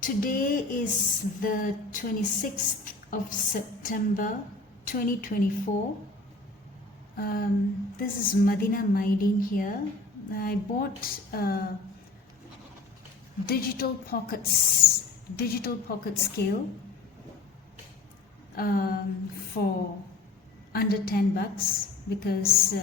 Today is the 26th of September 2024. This is Madina Maideen here. I bought digital pocket scale for under $10 because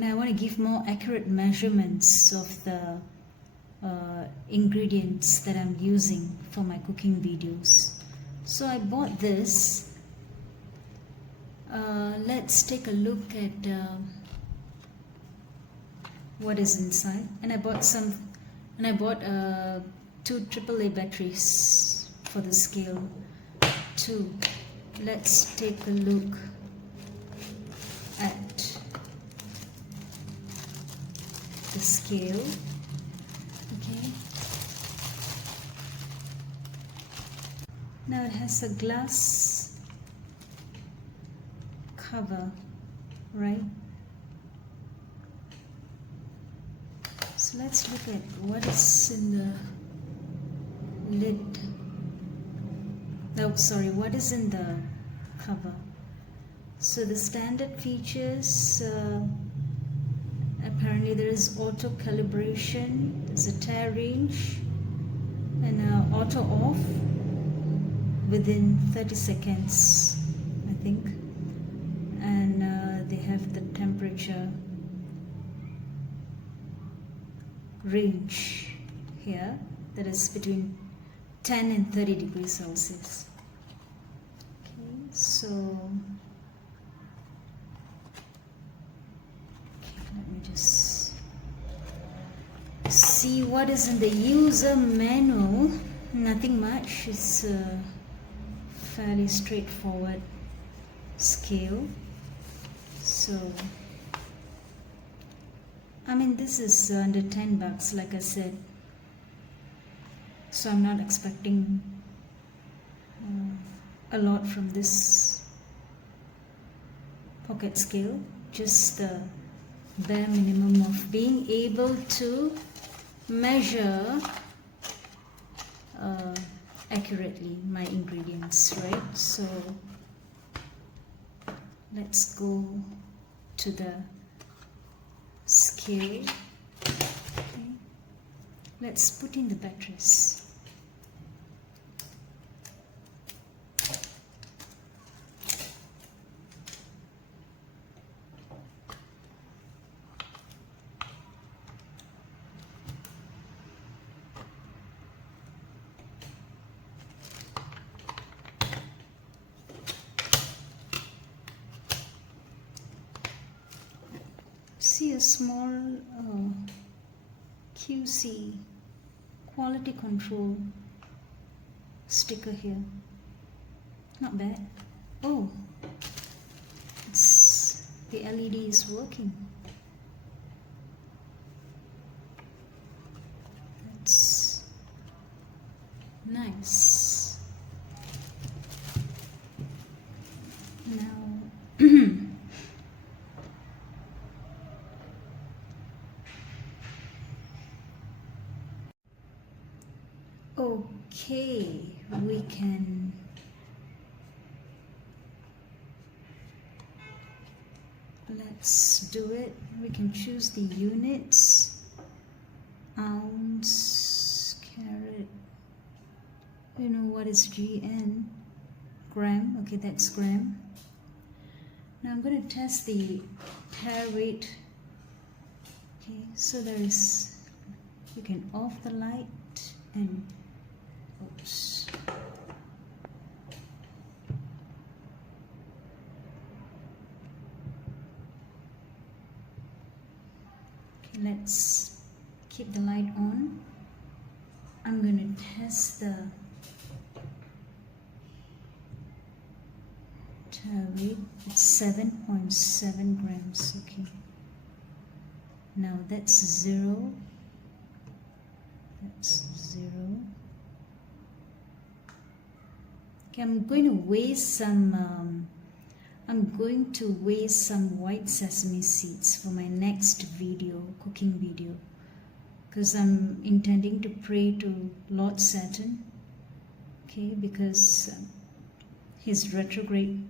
I want to give more accurate measurements of the ingredients that I'm using for my cooking videos. So I bought this. Let's take a look at what is inside. And I bought two AAA batteries for the scale too. Let's take a look at the scale. Okay. Now it has a glass cover, right? So let's look at what is in the lid. Oh, sorry, what is in the cover? So the standard features, apparently there is auto calibration, there's a tare range, and auto off within 30 seconds, I think. And they have the temperature range here, that is between 10 and 30 degrees Celsius. Okay, so let me just see what is in the user manual. Nothing much. It's a fairly straightforward scale. So this is under $10, like I said. So I'm not expecting a lot from this pocket scale. Just the bare minimum of being able to measure accurately my ingredients, right? So let's go to the scale. Okay. Let's put in the batteries. See a small QC quality control sticker here. Not bad. Oh, the LED is working. That's nice. Now okay, let's do it. We can choose the units: ounce, carat. You know what is GN? Gram. Okay, that's gram. Now I'm going to test the tare weight. Okay, so you can off the light and oops. Okay, let's keep the light on. I'm going to test the tare weight. It's 7.7 grams. Okay. Now that's 0. That's 0. Okay, I'm going to weigh some white sesame seeds for my next video, cooking video. because I'm intending to pray to Lord Saturn, okay, because he's retrograde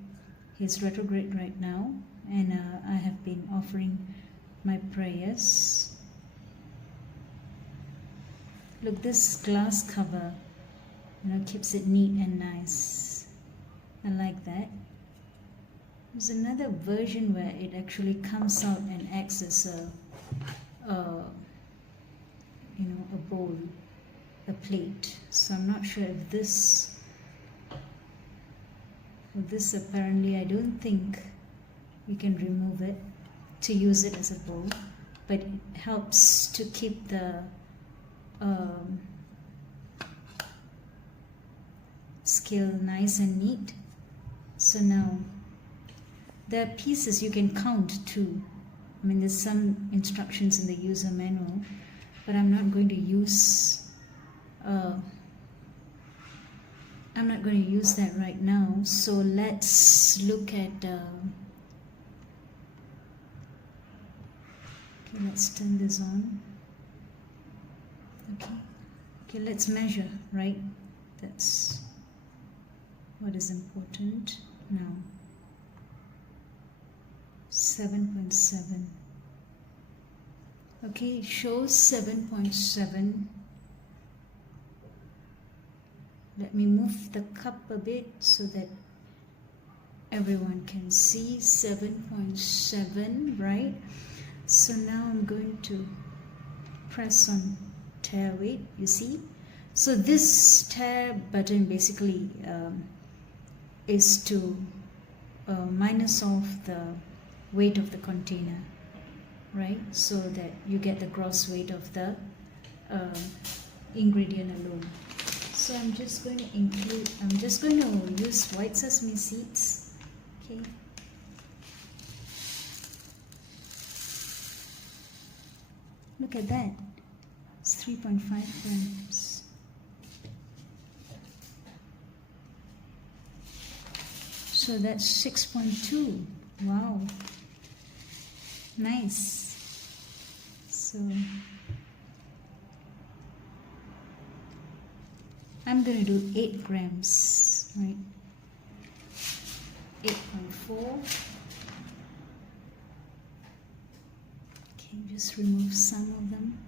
right now, and I have been offering my prayers. Look, this glass cover, keeps it neat and nice. I like that. There's another version where it actually comes out and acts as a bowl, a plate. So I'm not sure if this apparently, I don't think you can remove it to use it as a bowl, but it helps to keep the scale nice and neat. So now there are pieces you can count too. I mean, there's some instructions in the user manual, but I'm not going to use that right now. So let's look at okay, let's turn this on. Okay, let's measure, right? That's what is important now. 7.7. Okay, it shows 7.7. Let me move the cup a bit so that everyone can see. 7.7, right? So now I'm going to press on tare weight, you see. So this tare button basically is to minus off the weight of the container, right? So that you get the gross weight of the ingredient alone. So I'm just going to use white sesame seeds, okay? Look at that, it's 3.5 grams. So that's 6.2, wow, nice. So I'm going to do 8 grams, right? 8.4. Okay, just remove some of them.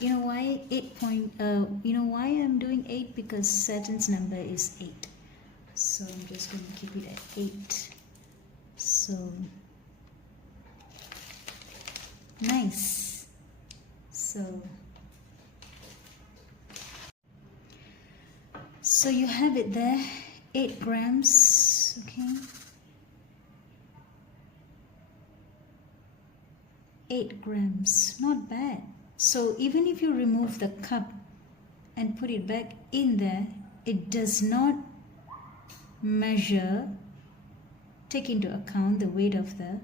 You know why why I'm doing 8? Because Saturn's number is 8. So I'm just going to keep it at 8. So nice. So you have it there, 8 grams, okay? 8 grams, not bad. So even if you remove the cup and put it back in there, it does not take into account the weight of the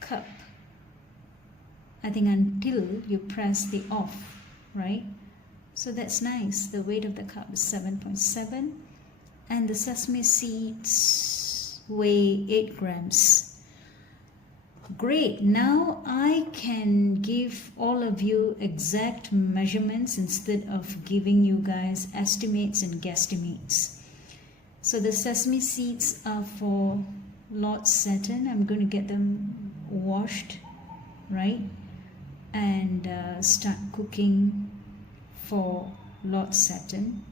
cup. I think until you press the off, right? So that's nice. The weight of the cup is 7.7 and the sesame seeds weigh 8 grams. Great. Now I can give all of you exact measurements instead of giving you guys estimates and guesstimates. So the sesame seeds are for Lord Saturn. I'm going to get them washed, right? And start cooking for Lord Saturn.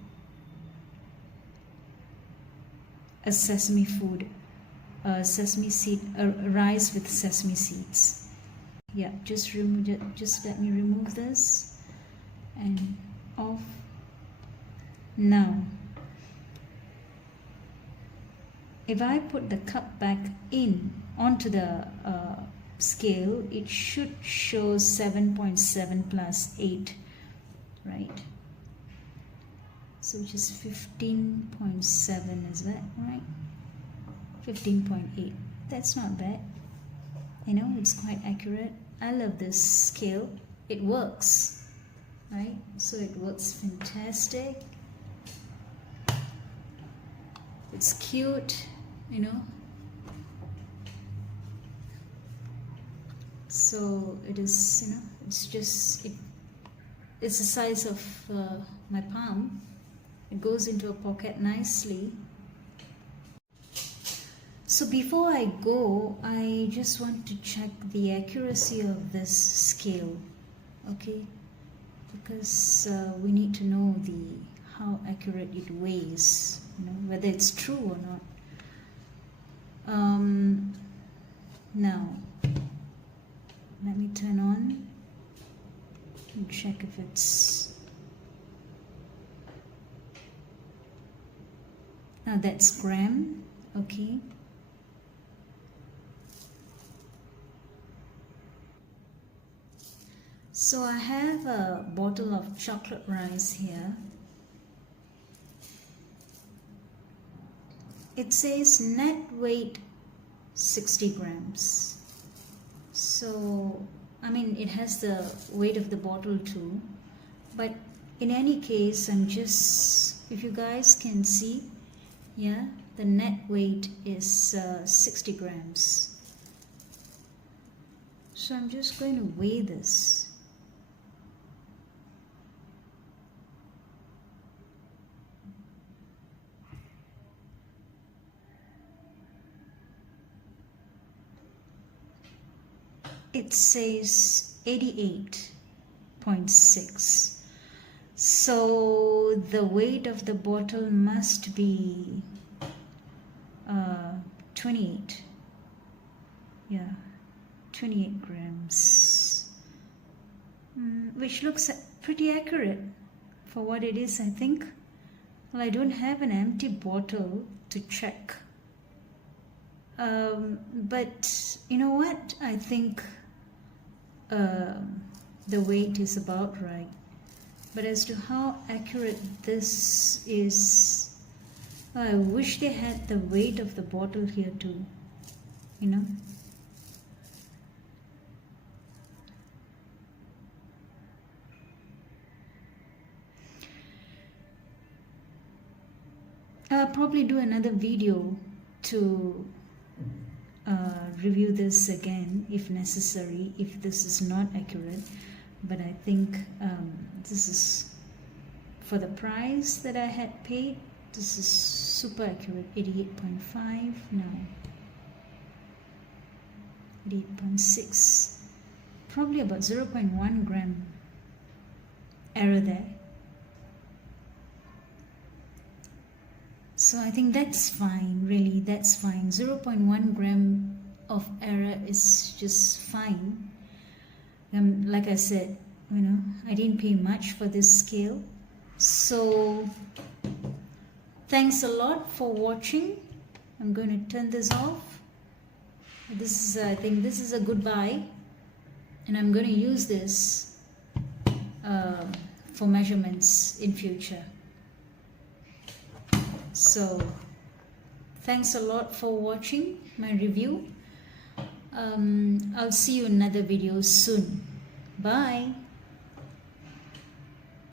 A sesame food, rice with sesame seeds. Yeah, just let me remove this and off. Now, if I put the cup back in onto the scale, it should show 7.7 plus 8, right? So which is 15.7, is that right? 15.8. That's not bad. It's quite accurate. I love this scale. It works, right? So it works fantastic. It's cute, So it is, it's just, it's the size of my palm. It goes into a pocket nicely. So before I go, I just want to check the accuracy of this scale, okay? Because we need to know how accurate it weighs, whether it's true or not. Now, let me turn on and check if it's... Now that's gram, okay. So I have a bottle of chocolate rice here. It says net weight 60 grams. So, I mean, it has the weight of the bottle too. But in any case, if you guys can see, yeah, the net weight is 60 grams. So I'm just going to weigh this. It says 88.6. So the weight of the bottle must be 28. Yeah, 28 grams. Which looks pretty accurate for what it is, I think. Well, I don't have an empty bottle to check. But you know what? I think the weight is about right. But as to how accurate this is, I wish they had the weight of the bottle here too, I'll probably do another video to review this again if necessary, if this is not accurate. But I think this is, for the price that I had paid, this is super accurate. 88.5, no, 88.6, probably about 0.1 gram error there. So I think that's fine, really, that's fine. 0.1 gram of error is just fine. Like I said, I didn't pay much for this scale. So thanks a lot for watching. I'm going to turn this off. I think this is a goodbye, and I'm going to use this for measurements in future. So thanks a lot for watching my review. I'll see you in another video soon. Bye.